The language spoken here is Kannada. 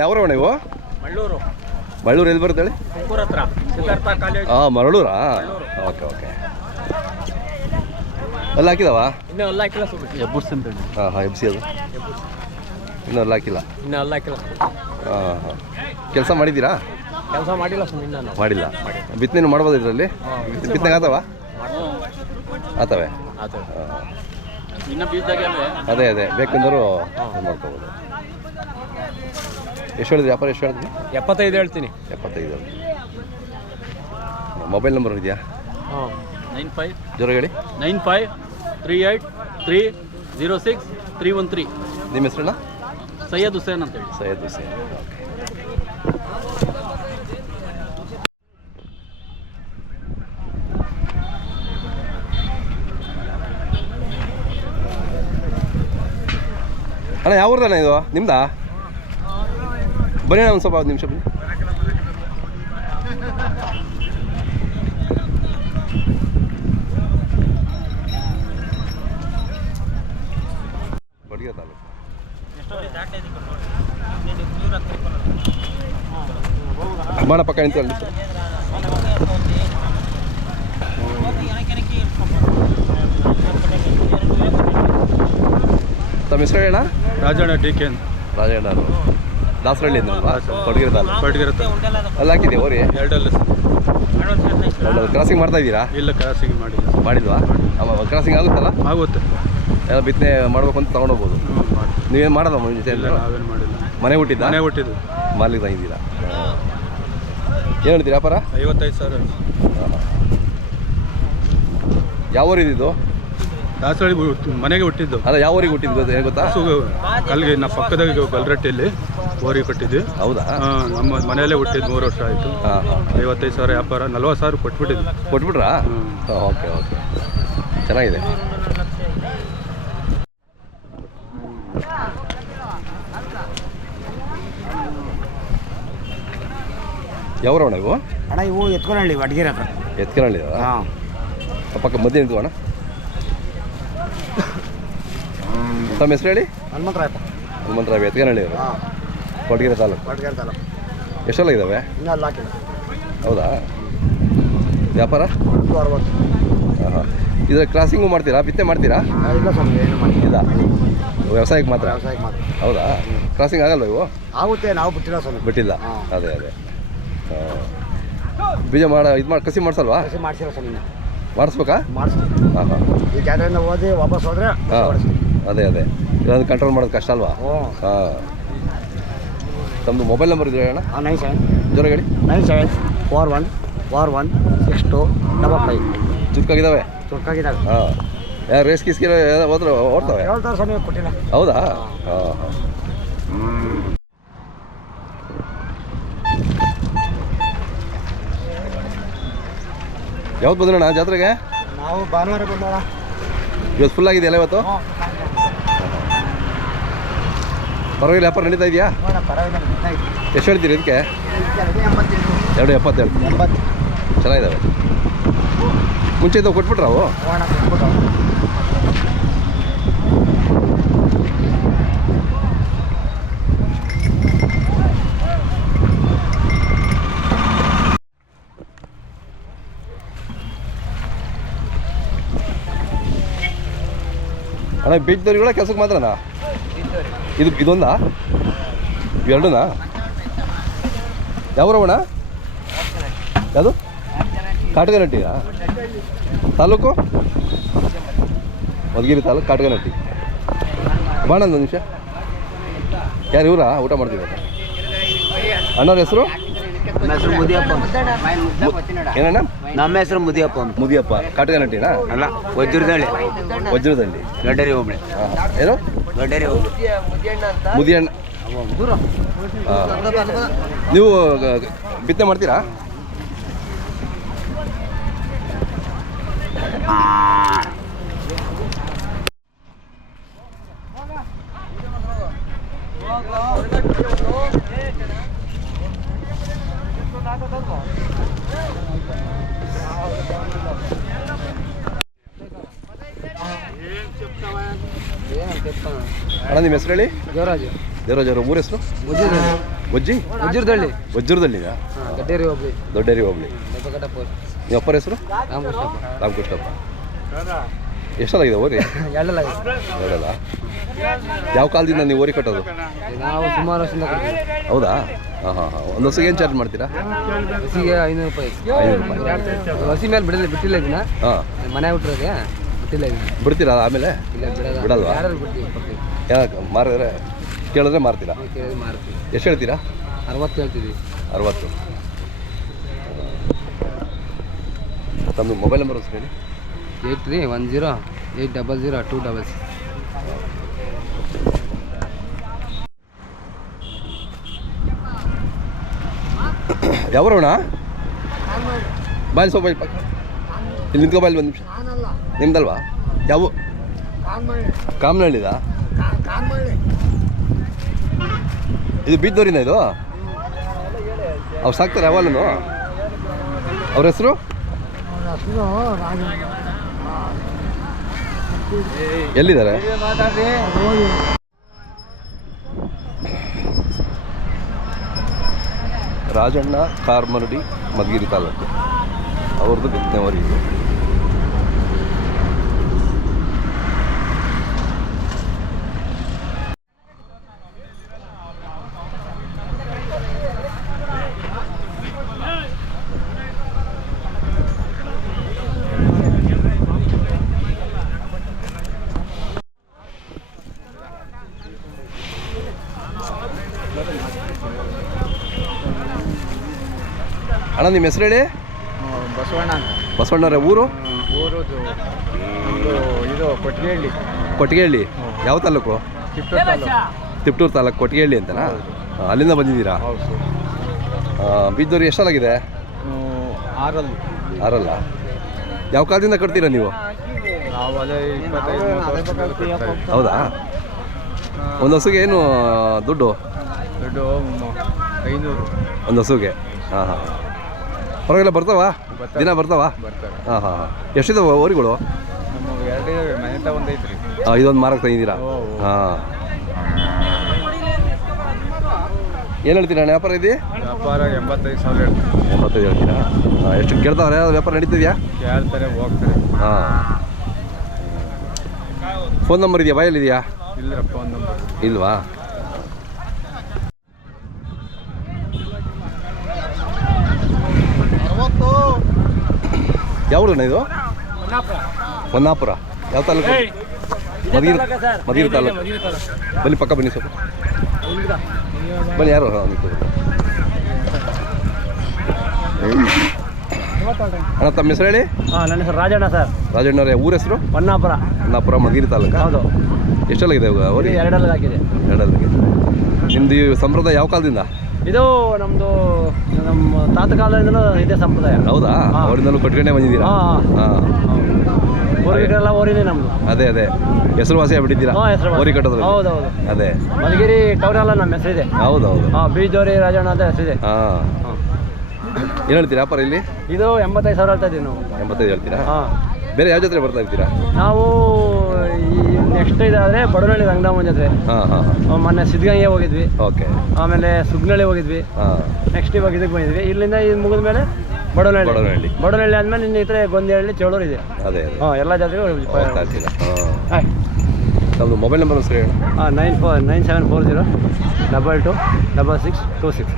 ಯಾವ್ರವ ನೀವು? ಮಳ್ಳೂರು. ಮಳ್ಳೂರು ಎಲ್ಲಿ ಬರುತ್ತೆ ಹಾ ಮರಳೂರಾ? Okay okay. ಅಲ್ಲಿ ಹಾಕಿದಾವ? ಇನ್ನೂ ಅಲ್ಲ ಹಾಕಿಲ್ಲ ಸುಮ್ಮನೆ ಎಬ್ಬರ್ಸ್ ಅಂತ ಹಾಂ ಹಾಂ ಎಫ್ ಸಿ ಅದು ಇನ್ನೂ ಅಲ್ಲಿ ಹಾಕಿಲ್ಲ? ಇನ್ನೂ ಅಲ್ಲ ಹಾಕಿಲ್ಲ ಹಾಂ ಹಾಂ. ಕೆಲಸ ಮಾಡಿದ್ದೀರಾ? ಕೆಲಸ ಮಾಡಿಲ್ಲ ಸುಮ್ಮನೆ ಮಾಡಿಲ್ಲ. ಬಿತ್ತನೆ ಮಾಡ್ಬೋದು ಇದರಲ್ಲಿ? ಬಿತ್ತನೆ ಆತವ? ಆತವೆ. ಇನ್ನು ಅದೇ. ಅದೇ ಬೇಕಂದರೂ ಮಾಡ್ಕೋಬೋದು. ಎಷ್ಟು ಹೇಳಿದ್ರಿ? ವ್ಯಾಪಾರ ಎಷ್ಟು ಹೇಳಿದ್ರಿ? ಎಪ್ಪತ್ತೈದು ಹೇಳ್ತೀನಿ. ಎಪ್ಪತ್ತೈದು. ಮೊಬೈಲ್ ನಂಬರ್ ಇದೆಯಾ? ಹಾಂ. Nine five. ಜೋರ ಹೇಳಿ. Nine five three eight three zero six three one three. ನಿಮ್ಮ ಹೆಸರಣ್ಣ? ಸೈಯದ್ ಹುಸೇನ್ ಅಂತೇಳಿ ಸೈಯದ್ ಹುಸೇನ್. ಅಣ್ಣ ಯಾವ ಊರ್ದಣ್ಣ ಇದು? ನಿಮ್ದಾ? ಬನ್ನಿ ಒಂದು ಸ್ವಲ್ಪ ಒಂದು ನಿಮಿಷ ಬನ್ನಿ. ಬಡಿಗೆ ತಾಲೂಕು. ಬಾಣ ಪಕ್ಕ ನಿಂತ್ಕೊಳ್ಳಿ ಸರ್ ತಮ್ಮ ಹೆಸರು ಹೇಳ ರಾಜಣ್ಣ ಡಿ ಕೆ ರಾಜಣ್ಣ ದಾಸರಳ್ಳಿ ಕೊಡಗಿರಿ ಅಲ್ಲಿ ಓರಿ ಎರಡಲ್ಲ ಕ್ರಾಸಿಂಗ್ ಮಾಡ್ತಾ ಇದ್ದೀರಾ? ಇಲ್ಲ ಕ್ರಾಸಿಂಗ್ ಮಾಡಿಲ್ಲ ಮಾಡಿಲ್ವಾ? ಕ್ರಾಸಿಂಗ್ ಆಗುತ್ತಲ್ಲ? ಆಗುತ್ತೆ. ಎಲ್ಲ ಬಿತ್ತನೆ ಮಾಡ್ಬೇಕು ಅಂತ ತಗೊಂಡೋಗ್ಬೋದು. ನೀವೇನು ಮಾಡೋದ ಮುಂಚೆ ನಾವೇನು ಮಾಡಿಲ್ಲ. ಮನೆ ಹುಟ್ಟಿದ್ದ? ಮನೆ ಹುಟ್ಟಿದ್ದು. ಮಾಲೀಕ ತಂಗಿದ್ದೀರಾ ಏನು ಹೇಳ್ತೀರಿ ವ್ಯಾಪಾರ? ಐವತ್ತೈದು ಸಾವಿರ. ಯಾವ ಊರು ಇದ್ದಿದ್ದು ದಾಸರಳ್ಳಿ ಮನೆಗೆ ಹುಟ್ಟಿದ್ದು. ಅಲ್ಲ ಯಾವ ಊರಿಗೆ ಹುಟ್ಟಿದ್ದು ಗೊತ್ತಾ- ಅಲ್ಲಿಗೆ ಕಲ್ಗೆ ನಮ್ಮ ಪಕ್ಕದಾಗ ಗಲ್ರಟ್ಟಿಯಲ್ಲಿ. ಓರಿ ಕೊಟ್ಟಿದ್ವಿ. ಹೌದಾ? ಹಾಂ ನಮ್ಮ ಮನೆಯಲ್ಲೇ ಹುಟ್ಟಿದ್ದು ಮೂರು ವರ್ಷ ಆಯಿತು. ಐವತ್ತೈದು ಸಾವಿರ ವ್ಯಾಪಾರ ನಲ್ವತ್ತು ಸಾವಿರ ಕೊಟ್ಬಿಟ್ಟಿದ್ವಿ. ಕೊಟ್ಬಿಟ್ರಾ? Okay okay. ಚೆನ್ನಾಗಿದೆ. ಯಾವ್ರವಣ ಇವು? ಅಣ್ಣ ಇವು ಎತ್ಕೊಂಡಳ್ಳಿ ಅಡ್ಗಿರ ಹತ್ರ. ಹಾಂ. ಪಕ್ಕ ಮಧ್ಯೆ ನಿಂತು ಅಣ್ಣ. ತಮ್ಮ ಹೆಸರು ಹೇಳಿ? ಹನುಮಂತರಾಯಪ್ಪ. ಹನುಮಂತರಾವ್ ಎತ್ಕನಹಳ್ಳಿ ಅವರು. ಕೊಡಗಿರಿ ತಾಲೂಕು? ವಡ್ಗಿರ ತಾಲೂಕು. ಎಷ್ಟೆಲ್ಲ ಇದ್ದಾವೆ ಇನ್ನೂ ಅಲ್ಲಿ ಹಾಕಿಲ್ಲ ಹೌದಾ? ವ್ಯಾಪಾರ? ಒಂದು ಅರವತ್ತು. ಹಾಂ ಹಾಂ ಇದರ ಕ್ರಾಸಿಂಗು ಮಾಡ್ತೀರಾ? ಬಿತ್ತನೆ ಮಾಡ್ತೀರಾ? ಆ, ಇಲ್ಲ ಸ್ವಾಮಿ ಏನು ಮಾಡಿ ಇಲ್ಲ. ವ್ಯವಸಾಯಕ್ಕೆ ಮಾತ್ರ? ವ್ಯವಸಾಯಕ್ಕೆ ಮಾತ್ರ. ಹೌದಾ? ಕ್ರಾಸಿಂಗ್ ಆಗಲ್ಲ ಇವು? ಆಗುತ್ತೆ ನಾವು ಬಿಟ್ಟಿಲ್ಲ ಸ್ವಾಮಿ. ಬಿಟ್ಟಿಲ್ಲ? ಹಾಂ. ಅದೇ ಅದೇ. ಹಾಂ. ಬೀಜ ಮಾಡ ಇದು ಮಾಡಿ ಕಸಿ ಮಾಡಿಸಲ್ವಾ? ಕೃಷಿ ಮಾಡ್ಸಿಲ್ಲ ಸ್ವಾಮಿ ಇನ್ನು. ಮಾಡಿಸ್ಬೇಕಾ? ಮಾಡಿಸ್ತೀವಿ. ಹಾಂ ಹಾಂ ಈ ಜಾತ್ರೆಯಿಂದ ಓದಿ ವಾಪಸ್ ಹೋದ್ರೆ ಹಾಂ. ಮಾಡಿಸ್ತೀವಿ. ಅದೇ ಅದೇ. ಇದೊಂದು ಕಂಟ್ರೋಲ್ ಮಾಡೋದು ಕಷ್ಟ ಅಲ್ವಾ? ಹ್ಞೂ ಹಾಂ. ತಮ್ಮದು ಮೊಬೈಲ್ ನಂಬರ್ ಇದೆಯಾ ಅಣ್ಣ ನೈನ್ ಸೆವೆನ್ ಜೋರ ಹೇಳಿ. Nine seven four one four one six two double five ಚುರುಕಾಗಿದ್ದಾವೆ ಚುರುಕಾಗಿದ್ದಾವೆ ಹಾಂ. ಯಾರು ರೇಸ್ ಕಿಸ್ಕಿರ ಹೋದ್ರೆ ಓಡ್ತಾವೆ? ಹೇಳ್ತಾರೆ ಸ್ವಾಮಿ ಕೊಟ್ಟಿಲ್ಲ. ಹೌದಾ? ಹಾಂ. ಹಾಂ ಯಾವ್ದು ಬಂದ್ರಣ್ಣ ಜಾತ್ರೆಗೆ? ನಾವು ಭಾನುವಾರ ಬಂದೋಣ ಇವತ್ತು ಫುಲ್ ಆಗಿದೆಯಲ್ಲ ಇವತ್ತು? ಪರವಾಗಿಲ್ಲ ವ್ಯಾಪಾರ ನಡೀತಾ ಇದೆಯಾ? ಎಷ್ಟು ಹೇಳ್ತೀರಿ ಇದಕ್ಕೆ? ಎಂಬತ್ತೈದು. ಎರಡು ಎಪ್ಪತ್ತೇಳು. ಚೆನ್ನಾಗಿದ್ದಾವೆ. ಮುಂಚೆ ಇದ್ದಾವೆ ಕೊಟ್ಬಿಟ್ರೆ ಅವು? ಅಣ್ಣ ಬೀಚ್ ಬೀಜದವ್ರಿಗಳ ಕೆಲಸಕ್ಕೆ ಮಾತ್ರನಾ? ಇದು ಇದೊಂದಾ? ಎರಡನಾ ಯಾವ ರವಣ? ಯಾವುದು? ಕಾಟಗನಟ್ಟಿಯಾ ತಾಲೂಕು? ಮಧುಗಿರಿ ತಾಲೂಕು ಕಾಟಗನಟ್ಟಿ ಬಾಣ ಒಂದು ನಿಮಿಷ. ಯಾರು ಇವರಾ? ಊಟ ಮಾಡ್ತೀವಿ ಅಣ್ಣವ್ರ ಹೆಸರು? ನಮ್ಮ ಹೆಸರು ಮುದಿಯಪ್ಪ ಏನಣ್ಣ? ನಮ್ಮ ಹೆಸರು ಮುದಿಯಪ್ಪ ಮುದಿಯಪ್ಪ. ಕಾಟಗನಟ್ಟಿನಾ ಅಲ್ಲ ವಜ್ರದಳ್ಳಿ ವಜ್ರದಲ್ಲಿ ಗಡ್ಡರಿ ಹೋಬಳಿ ಏನು? ಮುದಿಯಣ್ಣ. ನೀವು ಬಿತ್ತನೆ ಮಾಡ್ತೀರಾ? ಅಣ್ಣ ನಿಮ್ಮ ಹೆಸರು ಹೇಳಿ? ದೇವರಾಜು. ದೇವರಾಜ್ ಅವರು ಮೂರು ಹೆಸರು? ಬಜ್ಜಿ ಬೊಜ್ಜಿ ವಜ್ರದಳ್ಳಿ ದೊಡ್ಡೇರಿ ಗಡ್ಡೇರಿ ಹೋಗ್ಲಿ ದೊಡ್ಡೇರಿ ಹೋಗ್ಲಿ ನಿಮ್ಮ ಅಪ್ಪರ ಹೆಸರು? ರಾಮಕೃಷ್ಣಪ್ಪ. ರಾಮಕೃಷ್ಣಪ್ಪ. ಎಷ್ಟಾಗಿದೆ ಓರಿ ಎರಡಲ್ಲ ಯಾವ ಕಾಲದಿಂದ ನೀವು ಓರಿ ಕಟ್ಟೋದು? ನಾವು ಸುಮಾರು ವರ್ಷದಿಂದ ಹೌದಾ? ಹಾಂ ಹಾಂ ಹಾಂ. ಒಂದು ಹೊಸಿಗೆ ಏನು ಚಾರ್ಜ್ ಮಾಡ್ತೀರಾ? ಹಸಿಗೆ ಐನೂರು ರೂಪಾಯಿ. ಐನೂರು ರೂಪಾಯಿ. ಹಸಿ ಮೇಲೆ ಬಿಡಲಿ ಬಿಟ್ಟಿಲ್ಲ ಇದನ್ನ. ಹಾಂ. ಮನೆ ಬಿಟ್ಟಿರೋದೆ ಬಿಟ್ಟಿಲ್ಲ ಬಿಡ್ತೀರಾ ಆಮೇಲೆ? ಬಿಡಲ್ವಾ? ಯಾಕೆ ಮಾರಿದ್ರೆ ಕೇಳಿದ್ರೆ ಮಾರ್ತೀರಾ? ಮಾರ್ತೀವಿ. ಎಷ್ಟು ಹೇಳ್ತೀರಾ? ಅರವತ್ತು ಹೇಳ್ತೀವಿ ಅರವತ್ತು. ತಮ್ಮದು ಮೊಬೈಲ್ ನಂಬರ್ ಹೇಳಿ. Eight three one zero eight double zero two double six. ಯಾವರೋಣ ಬಾಯ್ ಸೊ ಬಾಯ್ ಪಕ್ಕ. ಇಲ್ಲಿ ನಿಂತ್ಕೊ ಬಾಯ್ ಒಂದು ನಿಮಿಷ. ನಿಮ್ದಲ್ವಾ? ಯಾವ ಕಾಮನಹಳ್ಳಿದ ಇದು ಬಿದ್ದೋರಿಂದ ಇದು? ಅವ್ರು ಸಾಕ್ತಾರೆ ಯಾವಲ್ಲೂ ಅವ್ರ ಹೆಸರು? ಎಲ್ಲಿದ್ದಾರೆ? ರಾಜಣ್ಣ ಕಾರ್ಮರಡಿ ಮಧುಗಿರಿ ತಾಲೂಕು. ಅವ್ರದ್ದು ಬಿತ್ತನೆವರಿ ಇದು ಅಣ್ಣ ನಿಮ್ಮ ಹೆಸರು ಹೇಳಿ? ಬಸವಣ್ಣ ಬಸವಣ್ಣವ್ರೆ ಊರು? ಊರು ಇದು ಕೊಟ್ಟಿಗೆಹಳ್ಳಿ ಕೊಟ್ಟಿಗೆಹಳ್ಳಿ ಯಾವ ತಾಲೂಕು? ತಿಪ್ಟೂರು ತಾಲೂಕು ಕೊಟ್ಟಿಗೆಹಳ್ಳಿ ಅಂತನಾ? ಅಲ್ಲಿಂದ ಬಂದಿದ್ದೀರಾ? ಬೀದ್ದೋರಿ ಎಷ್ಟಾಗಿದೆ ಆರಲ್ಲ. ಆರಲ್ಲ? ಯಾವ ಕಾಲದಿಂದ ಕಟ್ತೀರಾ ನೀವು. ಹೌದಾ? ಒಂದು ಹಸುಗೆ ಏನು ದುಡ್ಡು? ದುಡ್ಡು ಐನೂರು. ಒಂದು ಹಸುಗೆ. ಹಾಂ ಹಾಂ ಹೊರಗೆಲ್ಲ ಬರ್ತಾವಾ? ದಿನ ಬರ್ತಾವ? ಬರ್ತಾರೆ. ಹಾಂ ಹಾಂ ಹಾಂ. ಓರಿಗಳು ಎರಡೇ ಮನೆ ತ ಒಂದೈತ್ರಿ ಹಾಂ ಇದೊಂದು ಮಾರಕ್ಕೆ ತಂದಿದ್ದೀರಾ. ಹಾಂ. ಏನು ಹೇಳ್ತೀರಾ ಅಣ್ಣ ವ್ಯಾಪಾರ ಇದೆ? ವ್ಯಾಪಾರ ಎಂಬತ್ತೈದು ಸಾವಿರ ಹೇಳ್ತಾರೆ ಎಂಬತ್ತೈದು ಹೇಳ್ತೀರಾ? ಹಾಂ ಎಷ್ಟು ಕೇಳ್ತಾವ್ರೆ? ವ್ಯಾಪಾರ ನಡೀತಿದ್ಯಾ? ಕೇಳ್ತಾರೆ ಹೋಗ್ತಾರೆ. ಹಾಂ. ಫೋನ್ ನಂಬರ್ ಇದೆಯಾ? ಬಾಯಲ್ಲಿ ಇದೆಯಾ? ಇಲ್ಲರಪ್ಪ ಒಂದು ನಂಬರ್. ಇಲ್ವಾ? ಯಾವ ಊರಣ್ಣ ಇದು ಹೊನ್ನಾಪುರ ಯಾವ ತಾಲೂಕು? ಮಧುಗಿರಿ ಮಧುಗಿರಿ ತಾಲೂಕು. ಬನ್ನಿ ಪಕ್ಕ ಬನ್ನಿ ಸ್ವಲ್ಪ. ಬನ್ನಿ ಯಾರು ಅಣ್ಣ ತಮ್ಮ ಹೆಸರು ಹೇಳಿ? ನನ್ನ ಹೆಸರು ರಾಜಣ್ಣ ಸರ್. ರಾಜಣ್ಣವ್ರೆ ಊರ ಹೆಸರು? ಹೊನ್ನಾಪುರ ಹೊನ್ನಾಪುರ ಮಧುಗಿರಿ ತಾಲೂಕು? ಹೌದು. ಎಷ್ಟೆಲ್ಲಾಗಿದೆ ಅವರಿಗೆ ಎರಡಲ್ಲಿ ಹಾಕಿದೆ ಎರಡಲ್ಲಿ ನಿಮ್ದು ಸಂಪ್ರದಾಯ ಯಾವ ಕಾಲದಿಂದ? ಇದು ನಮ್ಮದು ನಮ್ಮ ತಾತ ಕಾಲದಿಂದಲೂ ಇದೇ ಸಂಪ್ರದಾಯ. ಹೌದಾ. ಅವರಿಂದಲೂ ಕೊಟ್ಕೊಂಡೇ ಬಂದಿದ್ದೀರಾ? ಹಾಂ ಊರಿಗೆಲ್ಲ ಊರಿದೆ ನಮ್ಮದು ಅದೇ ಅದೇ. ಹೆಸರುವಾಸಿ ಆಗ್ಬಿಟ್ಟಿದ್ದೀರಾ? ಓರಿ ಕಟ್ಟೋದ್ರಲ್ಲಿ? ಹೌದು ಹೌದು ಅದೇ. ಮಲಗಿರಿ ಟೌನ್ ಎಲ್ಲ ನಮ್ಮ ಹೆಸರಿದೆ. ಹೌದು ಹೌದು ಹಾಂ ಬೀಜೋರಿ ರಾಜಣ್ಣ ಅಂತ ಹೆಸರಿದೆ. ಹಾಂ. ಹಾಂ. ಏನು ಹೇಳ್ತೀರಾ ವ್ಯಾಪಾರ ಇಲ್ಲಿ? ಇದು ಎಂಬತ್ತೈದು ಸಾವಿರ ಹೇಳ್ತಾ ಇದ್ದೀವಿ ನಾವು. ಎಂಬತ್ತೈದು ಹೇಳ್ತೀರಾ? ಹಾಂ. ಬೇರೆ ಯಾವ ಜೊತೆ ಬರ್ತಾ ಇರ್ತೀರಾ ನಾವು ಈ ನೆಕ್ಸ್ಟ್ ಇದಾದರೆ ಬಡವನಹಳ್ಳಿ ರಂಗನಾಮನ್ ಜೊತೆ ಹಾಂ ಹಾಂ ಆ, ಮೊನ್ನೆ ಸಿದ್ಧಗಂಗೆ ಹೋಗಿದ್ವಿ. ಓಕೆ. ಆಮೇಲೆ ಸುಗ್ನಳ್ಳಿ ಹೋಗಿದ್ವಿ. ಹಾಂ. ನೆಕ್ಸ್ಟ್ ಇವಾಗ ಇದಕ್ಕೆ ಬಂದಿದ್ವಿ. ಇಲ್ಲಿಂದ ಇದು ಮುಗಿದ ಮೇಲೆ ಬಡವನಹಳ್ಳಿ. ಬಡವನಹಳ್ಳಿ. ಬಡವನಹಳ್ಳಿ ಆದಮೇಲೆ ಇನ್ನು ಈ ಥರ ಗೊಂದಿಹಳ್ಳಿ ಚೇಳೂರು ಇದೆ. ಅದೇ ಅದೇ. ಹಾಂ ಎಲ್ಲ ಜಾತ್ರೆಗೂ ಹೋಗ್ತಾ ಇರ್ತೀರಾ ಹಾಂ. ಹಾಂ. ನಮ್ಮದು ಮೊಬೈಲ್ ನಂಬರ್ ಸರಿ ಹೇಳಿ. ಹಾಂ nine four nine seven four zero double two double six two six